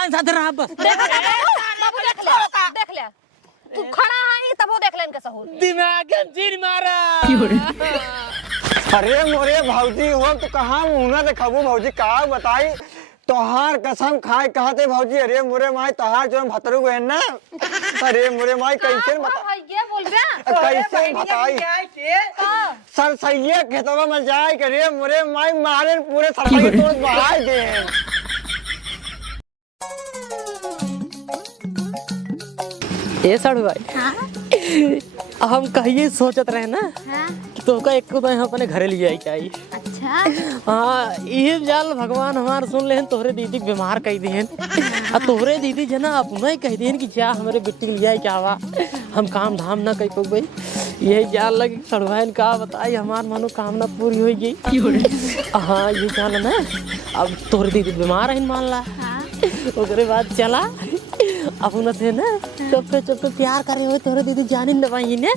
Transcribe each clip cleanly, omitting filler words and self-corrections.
तुम्हारे साथ रहा बस। बाबू देख ले तू खड़ा है तब वो देख लेन कैसा हो दिमाग चीर मारा। अरे मोरे भौजी हो तो कहाँ मुँह देखबू भौजी का बताई तोहार कसम खाए कहते भौजी। अरे मोरे माई तोहार जो भतरू गए ना। अरे मोरे माई कैसे बता ये बोल रहा कैसे बताई सर सही खेतवा में जाए करे मोरे माई मारे पूरे सरपंच तोड़ बहाय दे। ए साड़ू भाई हम कहिए सोचत रहे ना तो का एक तो यहाँ अपने घरे लिए क्या आई। अच्छा हाँ ये जाल भगवान हमार सुन ले तोहरे दीदी बीमार कह दिहन और तोहरे दीदी जना अपना ही कह दिहन कि जा हमारे बेटी के लिए क्या हुआ हम काम धाम ना कह पो भाई। यही जाल लगे सड़वाइन का बताई हमार मनोकामना पूरी हो गई। हाँ ये जान ना अब तोहरे दीदी बीमार है मान ला ओकरे बाद चला अपना से ना चुप प्यार करे हुए तोहरे दीदी जानी न पाई ने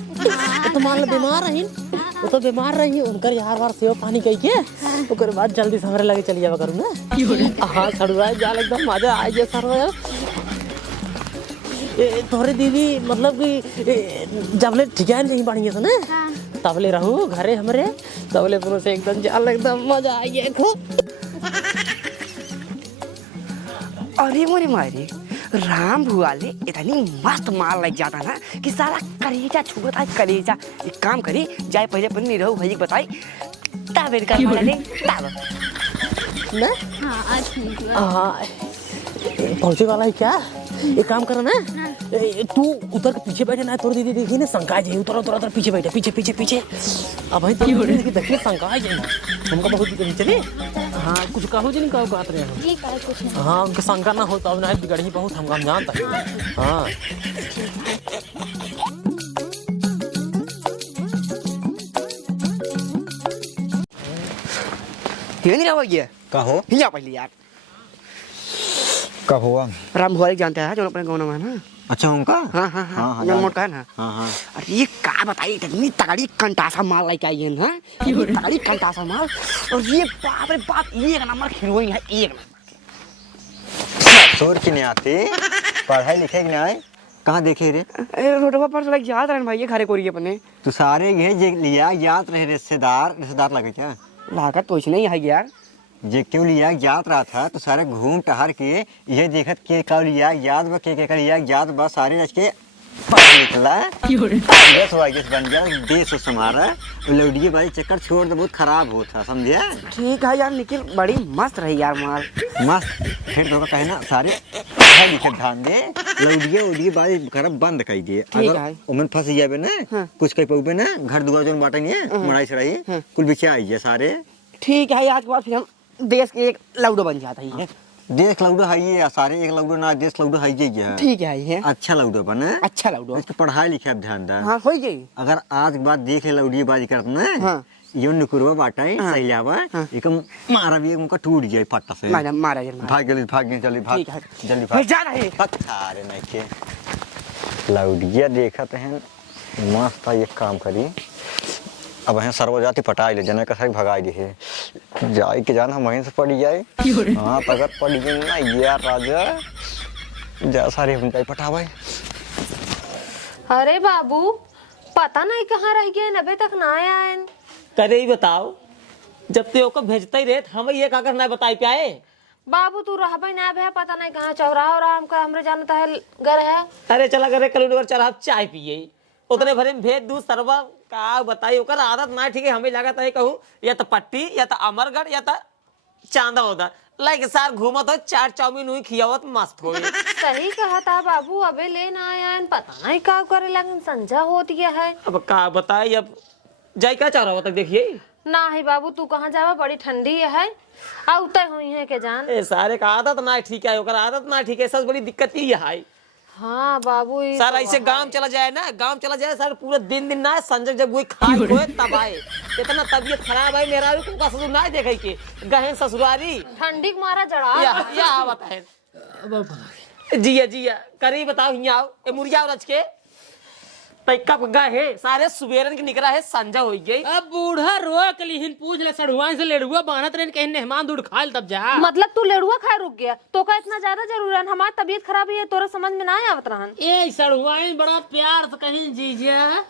तो मान लो बीमार रही वो तो बीमार रही उनकर यार बार सेवा पानी कह के ओकर बाद जल्दी से हमरे लगे चली जावा करूँ ना। हाँ सड़ुआ जाल एकदम मजा आ गया सर। तोहरे दीदी मतलब कि जबले ठिकाने नहीं बढ़िया था ना तबले रहू घरे हमरे तबले पुनः से एकदम जाल एकदम मजा आ गया खूब। अरे मोरे मारे राम भुआले इतनी मस्त माल लग जाता ना कि सारा कलेजा छुपता है कलेजा। एक काम करी जाए पहले अपन नहीं रहो भाई बताई ताबेर का माला ले ताब ना। हाँ ठीक है। हाँ पहुंचे वाला है क्या एक काम करो ना तू उधर के पीछे बैठे ना तोड़ दीदी देखी ना शंका जाए उतर उतर उतर पीछे बैठे पीछे पीछे पीछे। अब भाई तो देखिए शंका जाए हमको बहुत दिक्कत चले। हाँ कुछ कहो जी नहीं कहो कहते रहे ठीक है कुछ नहीं। हाँ उनका शंका ना हो तो अब ना बिगड़ी बहुत हम जानता है। हाँ ये नहीं रहो ये कहो यहाँ पहले यार कहो राम भुआले जानते हैं जो अपने गाँव में है ना। अच्छा उनका हाँ हाँ हाँ जन मोट का है ना। हाँ हाँ अरे ये का बताइए इतनी तगड़ी कंटासा माल लेके आई है ना तगड़ी कंटासा माल। और ये बाप रे बाप एक नंबर हीरोइन है एक नंबर। शोर की नहीं आती पढ़ाई लिखे की नहीं आए कहाँ देखे रे रोडवा पर लग याद रहे भाई ये घरे कोरी अपने तू सारे ये लिया याद रहे रिश्तेदार लगे क्या लागत तो नहीं है यार जे क्यों लिया याद रहा था तो सारे घूम टहर के ये देखत के कब लिया याद बा के लिया याद बा सारे रच के पढ़ निकला बस वाइस बन गया देश तुम्हारा लौडिये बाई चक्कर छोड़ दे बहुत खराब होता समझे। ठीक है यार निखिल बड़ी मस्त रही यार माल मस्त फिर तो कहे ना सारे पढ़ाई लिखे ध्यान दे लौडिये उडिये बाई घर बंद कर दिए अगर उमन फंस जाबे ना कुछ कह पाबे ना घर दुआर जो बाटेंगे मड़ाई छड़ाई कुल बिछे आई है सारे। ठीक है आज के बाद फिर हम देश के एक लौडो बन जाता है। देश लौडो है ये सारे एक लौडो ना देश लौडो है ये ठीक है ये अच्छा लौडो बने अच्छा लौडो इसके पढ़ाई लिखाई ध्यान दे। हाँ हो गई अगर आज के बाद देख ले लौडिये बाजी करत ना ये नुकुरवा बाटाई सही लावा एक मारा भी उनका टूट जाए फट्टा से मारा यार भाग गए चली भाग जल्दी भाग जा रहे अरे नहीं के लौडिया देखत हैं मस्त ये काम करी अब है सर्वजाति पटाई ले जने का भगाई दी है जाए के जान हम वहीं से पड़ी जाए। हाँ तगत पड़ी गई ना यार राजा जा सारे हम जाए पटावे। अरे बाबू पता नहीं कहाँ रह गए अबे तक ना आए। करे ही बताओ जब ते ओको भेजते ही रेत हम ये काकर ना बताई पाए। बाबू तू रहबे ना भे पता नहीं कहाँ चौराहा और हमका हमरे जानता है घर है। अरे चला करे कल चला चाय पिए उतने भरे में भेज दू सरवा का बताई ओकर आदत ना ठीक है हमें लागत है कहूँ या तो पट्टी या तो अमरगढ़ या तो चांदा होता लाइक सार घूमत हो चार चाउमीन हुई खियावत मस्त हो सही कहा था बाबू अबे लेना आया पता नहीं का करे लेकिन संजा हो दिया है। अब का बताई अब जाए क्या चाह रहा हो तक देखिए ना है बाबू तू कहाँ जावा बड़ी ठंडी है आउते हुई है के जान ए सारे का आदत ना ठीक है ओकर आदत ना ठीक है सब बड़ी दिक्कत ही है। हाँ बाबू सर ऐसे गांव चला जाए ना गांव चला जाए सर पूरा दिन दिन ना संजय जब कोई खाए होए तब आए इतना तबीयत खराब है मेरा भी का ससुर ना देखे के गहन ससुरारी ठंडी के मारा जड़ा या बताए जिया जिया करी बताओ हिया आओ ए मुर्गिया रच के तैका गए है सारे सुबेरन के निकला है संजा हो गई। अब बूढ़ा रोक लिहिन पूछ ले सड़ुआन से लेड़ुआ बानत रहे कहीं मेहमान दूध खाल तब जा। मतलब तू लेड़ुआ खाए रुक गया तो का इतना ज्यादा जरूर है? हमारी तबीयत खराब है तोरा समझ में ना आवत रहन। ए सड़ुआन बड़ा प्यार से कहीं जीजा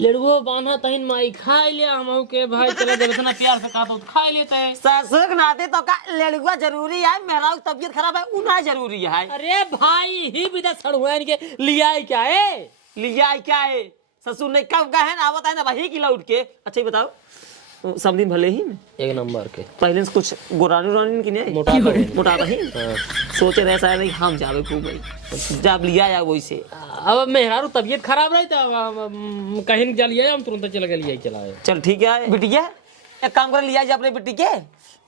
लेड़ुओ बाना तहिन माई खाए ले हम के भाई चला जब इतना प्यार से कहा तो खा लेते हैं। ससुर के नाते तो का लेड़ुआ जरूरी है, मेरा तबीयत खराब है उना जरूरी है। अरे भाई ही भी तो सड़ुआन के लिया क्या है, लिया क्या है? ससुर ने कब कहा है ना आवत है ना भाई की लौट के। अच्छा ही बताओ सब दिन भले ही एक नंबर के पहले से कुछ गोरानी की नहीं मोटा ही सोचे रहे शायद हम जावे खूब भाई जब लिया या वैसे। अब मेहरारू तबीयत खराब रही तो कहीं जा लिया हम तुरंत चल गए चला। चल ठीक है बिटिया एक काम कर लिया जा अपने बेटी के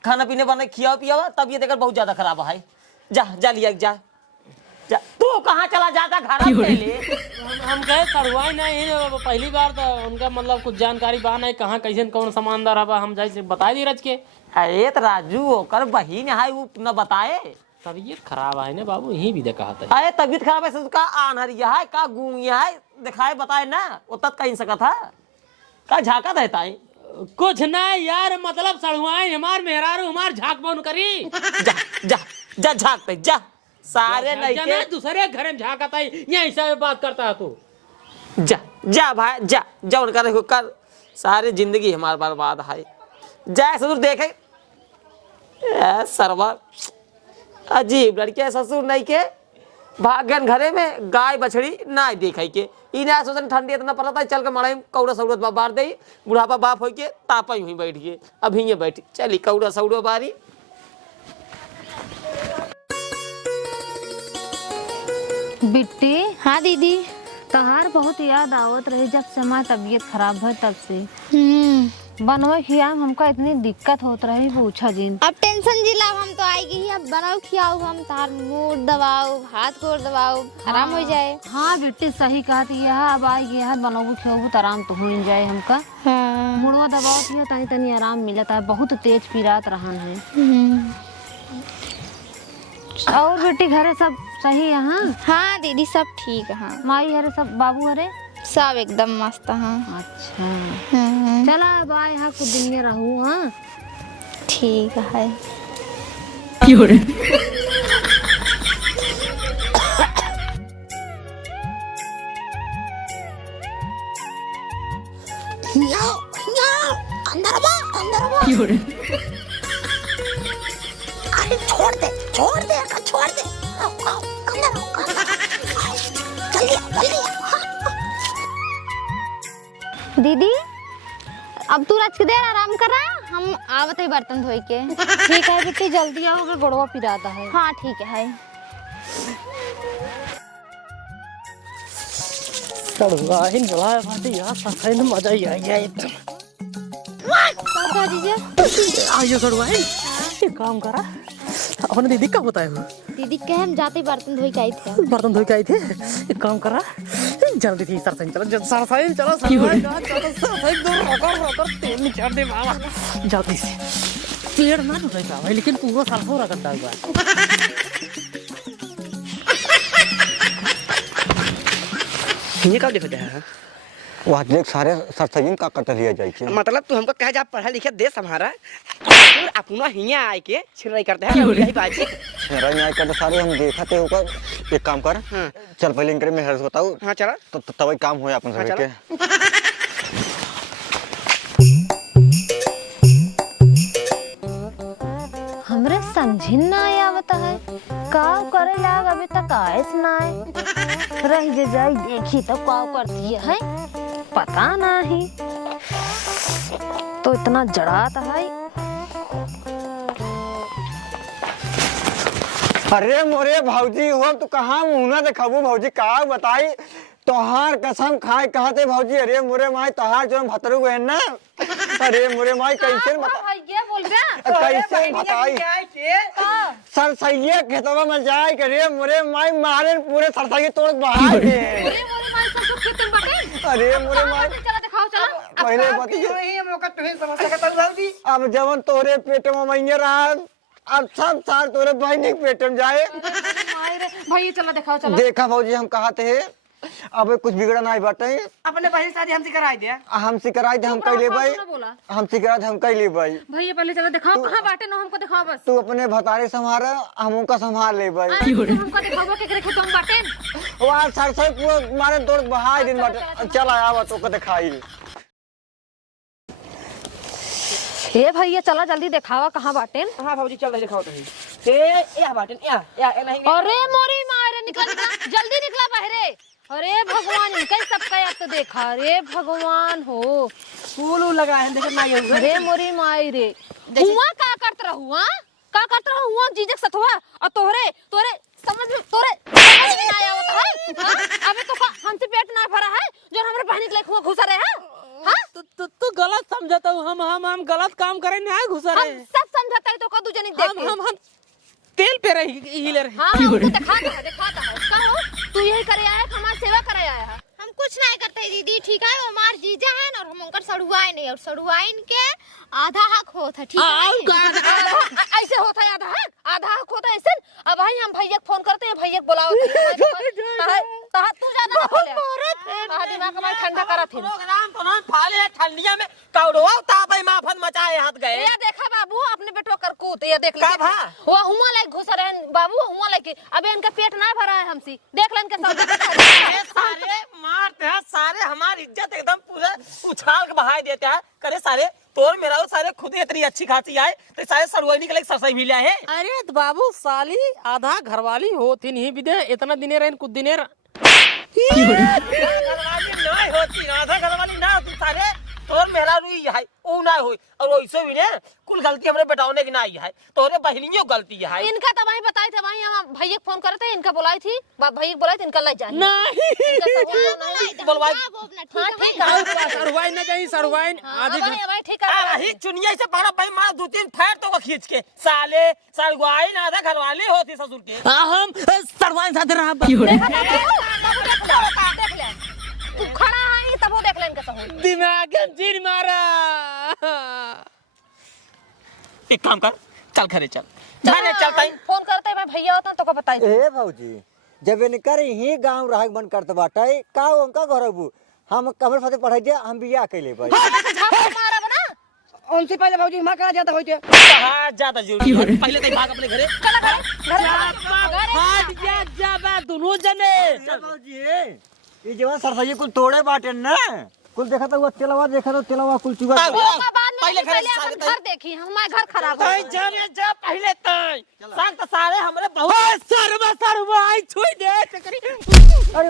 खाना पीने बना खिया पिया तबीयत देखकर बहुत ज्यादा खराब है। जा जा लिया जा जा। तू कहाँ चला जाता घर हम गए सड़ुआ नहीं पहली बार तो उनका मतलब कुछ जानकारी बा नहीं कहाँ कैसे कौन सामान दर हम जाए बता दी रज के। अरे तो राजू होकर बहिन है वो न बताए तबीयत खराब है ना बाबू यही भी देखा था। अरे तबीयत खराब है का आनहरिया है का गूंगिया है दिखाए बताए ना वो तक कहीं सका था का झाका देता है कुछ नहीं यार मतलब सड़ुआई हमार मेहरारू हमार झाक बन करी। जा जा जा झाकते जा सारे नहीं के दूसरे घर में झाकता है यहीं से बात करता है तू। जा जा भाई जा जा उनका देखो कर सारी जिंदगी हमारे बर्बाद है। जाए ससुर देखे सरवा अजीब लड़के ससुर नहीं के भागन घरे में गाय बछड़ी ना देखे के इना सोचन ठंडी इतना पड़ता है चल के मड़ाई कौड़ा सौड़त बार दे बुढ़ापा बाप हो के तापा यूं ही बैठ गए अभी ये बैठी चली कौड़ा सौड़ो बारी। बिट्टी। हाँ दीदी। तहार बहुत याद आवत रही जब से हमारी तबीयत खराब है तब से। बनवा खिया हमका इतनी दिक्कत होत रही पूछा जिन। अब टेंशन जिला हम तो आएगी ही अब बनाओ खियाओ हम तार मूड दबाओ हाथ गोड़ दबाओ आराम हो जाए। हाँ बिट्टी सही कहती है अब आएगी हाथ बनाओ खियाओ तो आराम तो हो जाए हमका। हाँ। मुड़वा दबाओ खिया तनी तनी आराम मिलता है बहुत तेज पीरात रहन है। और बेटी घरे सब सही है? हाँ हाँ दीदी सब ठीक है। हाँ माई हरे सब बाबू हरे सब एकदम मस्त। हाँ अच्छा चला बाय हाँ कुछ दिन में रहूँ। हाँ ठीक है। अरे छोड़ दे अंदर जल्दी दीदी अब तू रच के देर आराम कर रहा हम आवत है बर्तन धोई के। ठीक है बेटी जल्दी आओगे गोड़वा पिराता है। हाँ ठीक है। सड़ुआ ही बड़ा बाटी यार सही में मजा ही आ गया एकदम। आइयो सड़ुआ एक काम करा अपने दीदी कब बताए हो? दीदी के हम जाते बर्तन धोई के आए थे। बर्तन धोई के आए थे एक काम करा जल्दी थी सरसाई चलो सरसाई चलो सरसाई दो तेल निकाल दे बाबा जल्दी से पेड़ ना टूटेगा भाई लेकिन पूरा सरसों रगड़ता हुआ ये कब देखते हैं? वहाँ देख सारे सरसैन का कट लिया जाए। मतलब तू हमको कह जा पढ़ा लिखा देश हमारा और अपना हिया आए के छिड़ाई करते हैं यही बाजी मेरा न्याय कर सारे हम देखा थे ऊपर एक काम कर। हाँ। चल पहले इनके में हर्ष बताओ। हाँ चला तो तभी काम हुआ अपन सब के। हमरे समझिन ना आया बता है का करे लाग अभी तक आए ना आए रह जे जाई देखी तो का करती है पता नहीं तो इतना जड़ाता है। अरे मोरे भौजी हो तू कहाँ मुँह देखबू भौजी का बताई तोहार कसम खाए कहते भौजी। अरे मोरे माई तोहार जो भतरू बहन ना अरे मोरे माई कैसे कैसे बताई सर सही खेतवा में जाए करे मोरे माई मारे पूरे सरसाई तोड़ बहा दे। अरे मोरे माई पहले बताइए अब जवन तोरे पेट में महीने रहा अब सब साल तोरे बहनी के पेट में जाए। भाई चला दिखाओ चला। देखा भौजी हम कहते हैं अब कुछ बिगड़ा नहीं बाटे। अपने बहन शादी हमसे कराई दे। हमसे कराई थे हम कह ले भाई, बोला हमसे करा थे हम कह ले भाई। भैया पहले जगह दिखाओ कहाँ बाटे ना, हमको दिखाओ बस। तू अपने भतारे संभाल, हम उनका संभाल ले भाई। हमको दिखाओ के खेत में बाटे। वहाँ सरसों पूरा मारे तोड़ बहाई दिन बाटे। चल आवा तो को दिखाई। हे भैया चला जल्दी दिखावा कहाँ बाटे। हाँ भाजी चल दिखाओ तो या बाटन या नहीं। अरे मोरी मारे निकल जल्दी निकला बाहरे। अरे भगवान इनका ही सबका याद तो देखा। अरे भगवान हो फूल लगा है देख ना। अरे मोरी माई रे हुआ का करत रहुआ, का करत रहुआ जीजक सतवा और तोहरे तोरे समझ में नहीं आया होता है। अबे तो हमसे पेट ना भरा है जो हमारे बहनी के लिए घुसा रहे हैं। तू गलत समझता हूँ। हम गलत काम करे ना घुसा रहे। हम सब समझता है तो का दूजे नहीं देखते। हम तेल पे रही हिले रहे। हाँ हाँ तो दिखाता है का हो तू यही करे आया हमारी सेवा करे आया है। हम कुछ नहीं करते दीदी, ठीक है? वो हमार जीजा है और हम उनकर सड़ुआई नहीं, और सड़ुआइन के आधा हक होता है, ठीक है? ऐसे होता है आधा हक होता है ऐसे। अब भाई हम भैया फोन करते हैं, भैया बुलाओ। तू ज्यादा बोले दिमाग हमारा ठंडा करा थे। प्रोग्राम तो ना फाले ठंडिया में कौड़वा तापे माफन मचाए हाथ गए। ये देखा बाबू अपने बेटो कर कूत, ये देख ले का भा? वो हुआ लाइक घुस रहे हैं बाबू, हुआ लाइक अबे इनका पेट ना भरा है हमसे। देख लेन के सारे मारते हैं, सारे हमारी इज्जत एकदम पूरा उछाल के बहाई देते हैं। करे सारे तोर मेरा वो सारे खुद इतनी अच्छी खासी आए तो सारे सड़ुआई निकले सरसई मिला है। अरे तो बाबू साली आधा घरवाली होती नहीं विदे इतना दिने रहे कुछ दिने नहीं होती, आधा घरवाली ना होती सारे तोर मेरा रुई है वो ना हुई। और वैसे भी ने कुल गलती हमरे बेटाओने की नहीं है, तोरे बहनियों गलती है। इनका तो वही बताए थे, वही हम भैया फोन करते इनका बुलाई थी, भैया बुलाई थी इनका ले जाए नहीं बोलवाई ठीक है सरवाई ना जाई सरवाई आधी भाई ठीक है। ही चुनिया से पड़ा भाई मार दो तीन फाड़ तो खींच के साले सरवाई ना आधा घरवाली होती ससुर के। हम सरवाई साथ रहा तू खड़ा है तब वो देख ले इनका सहूर दिमाग जीर मारा। एक काम कर चल घरे चल घरे चलता ही फोन करते हैं, मैं भैया होता तो को बताई। ए भौजी जब इनकर ही गांव रह मन करत बाटे का उनका घरबू हम कमर फते पढ़ाई दे हम बियाह कैले भाई। मारा बना उनसे पहले भाजी मां करा जाता होते। कहां ज्यादा जरूरी पहले तो भाग अपने घरे हट जा बा दोनों जने। भौजी ये जवान सरसई कुल तोड़े बाटे ना, कुल देखा तो वो तेलवा देखा तो तेलवा कुल चुगा। पहले घर देखी हमारे घर खराब हो जाने जा पहले तय साग तो सारे हमरे बहुत सरवाई छुई दे चकरी। अरे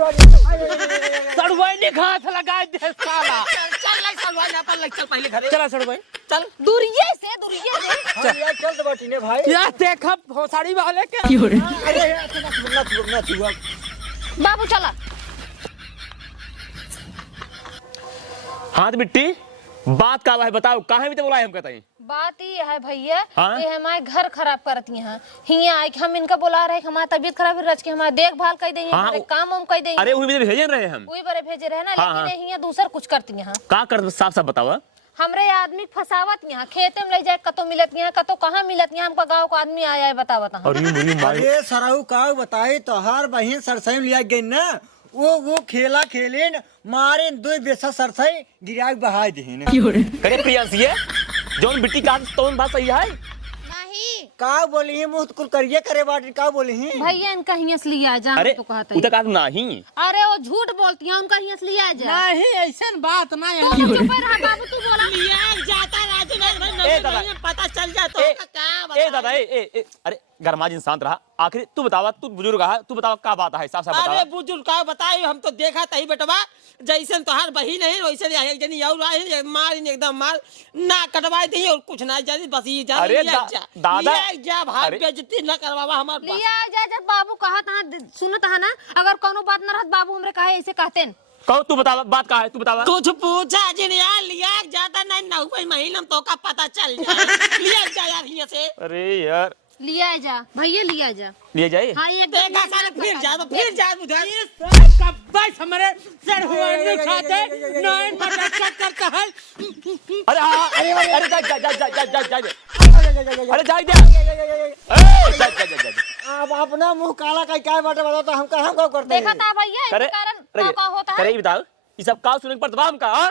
सरवाई ने घास लगा दे साला। चल लाइक सरवाई ना पर लाइक चल पहले घरे चला सरवाई चल दूरिये से चल तो बाटी ने भाई या देख भोसाड़ी वाले के। अरे ना चुगा बाबू चला। हाँ तो बिट्टी बात का है बताओ कहाँ भी तो बोला है हम कहते हैं। बात ये है भैया हाँ? ये हमारे घर खराब करती हैं हिया आए हम इनका बुला रहे हमारी तबीयत खराब रच के हमारे देखभाल कर देंगे, हमारे काम वाम कर देंगे। अरे वही भी भेज रहे हम वही बड़े भेजे रहे ना, हाँ, लेकिन हिया दूसर कुछ करती हैं। का कर साफ साफ बताओ। हमरे आदमी फसावत यहाँ खेते में ले जाए कतो मिलत यहाँ कतो कहाँ मिलत यहाँ हमका गाँव का आदमी आया है बतावत। अरे सराऊ का बताई तोहार बहन सरसई लिया गई ना, वो खेला खेले मारे दो बेसा सरसई गिरा बहा दे करे प्रियांशी जौन बिट्टी का तो बात सही है। नहीं का बोली है मुंह कुल करिए करे बाटी का बोली है भैया इनका हिया से लिया जा अरे तो कहता उधर का नहीं। अरे वो झूठ बोलती है उनका हिया से लिया जा। नहीं ऐसा बात ना है। तू चुप रहा बाबू तू बोला लिया जाता राजू ए दादा पता चल जाता ए दादा ए अरे गरमाज इंसान रहा आखिर तू बतावा तू बुजुर्ग है तू बतावा का बात है साफ साफ अरे बतावा। बुजुर्ग का बताई हम तो देखा तही बेटवा जैसे तोहार बही नहीं वैसे एक जनी और आई मार एकदम मार ना कटवाई दी और कुछ ना जानी बस ये जा अरे दादा जा भाग बेइज्जती न करवावा हमार लिया जा जब बाबू कहा था सुनत है ना, अगर कोनो बात न रहत बाबू हमरे कहे ऐसे कहते न कहो तू बतावा बात का है तू बतावा। कुछ पूछा जिन यार लिया जाता नहीं ना कोई महीना तो का पता चल जाए लिया जा यार यहाँ से। अरे यार लिया जा भैया लिया जा लिए जाए। हाँ एक देखा सारे फिर जा बुझाई बस हमारे सर हुआ नहीं खाते नहीं पता करता है। अरे हाँ अरे जा अरे जा अब अपना मुंह काला का क्या बाटे बताओ तो हम कहां को करते देखा था भैया इस कारण का होता है? करे ही बताओ ये सब का सुने पर दबाव का हाँ?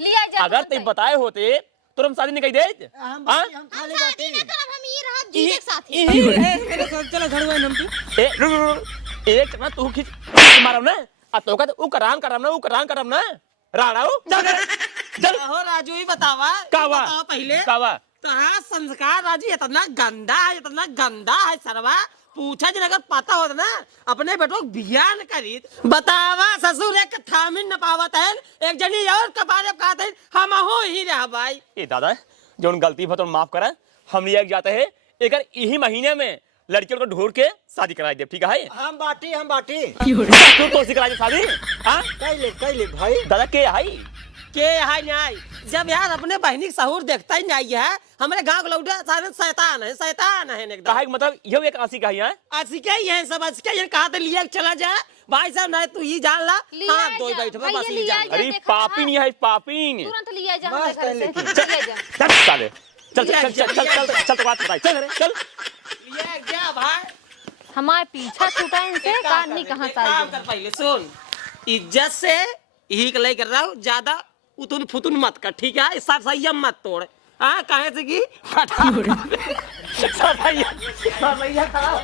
लिया जा अगर तुम बताए होते तो हम शादी नहीं कही दे हाँ? हम शादी ना करब, हम ई रहब जीजे के साथ चलो झड़ुआ हम तू एक ना तू खींच मारब ना आ तो का ऊ करान करम ना राड़ाओ चल हो राजू ही बतावा कावा बताओ पहले कावा तोहार संस्कार राजू इतना गंदा है सरवा पूछा जन अगर पता होता ना अपने बेटो बियान करी बतावा ससुर एक थामिन न पावत है एक जनी और कपारे कहते हम हो ही रहा भाई ए दादा जो गलती हो तो माफ करा हम लिया जाते हैं एक यही महीने में लड़कियों को ढूंढ के शादी करा दे ठीक है हम बाटी तू तो करा दे शादी हाँ कई ले भाई दादा के हाई के है नहीं जब यार अपने बहनी का सहूर देखता ही नहीं है हमारे गांव के लौटा सारे शैतान है एकदम कहा मतलब ये एक आशी का है अस्के ही है सब अस्के ये कहा लिया चला जा भाई साहब नहीं तू ही जान ला लिया हाँ दो जा, बैठ में भैया बस लिया ही जान जा। अरे देखा पापी था। नहीं है पापी नहीं तुरंत लिया जा बस हमारे घर पहले से लिया जा चल साले चल तो बात बताई चल लिया क्या भाई हमारे पीछा छूटा इनसे कहानी कहाँ काम से कर पहले सुन इज्जत से यही के लेकर रहो ज्यादा उतुन फुतुन मत कर ठीक है इस साथ संयम मत तोड़ हाँ कहे से कि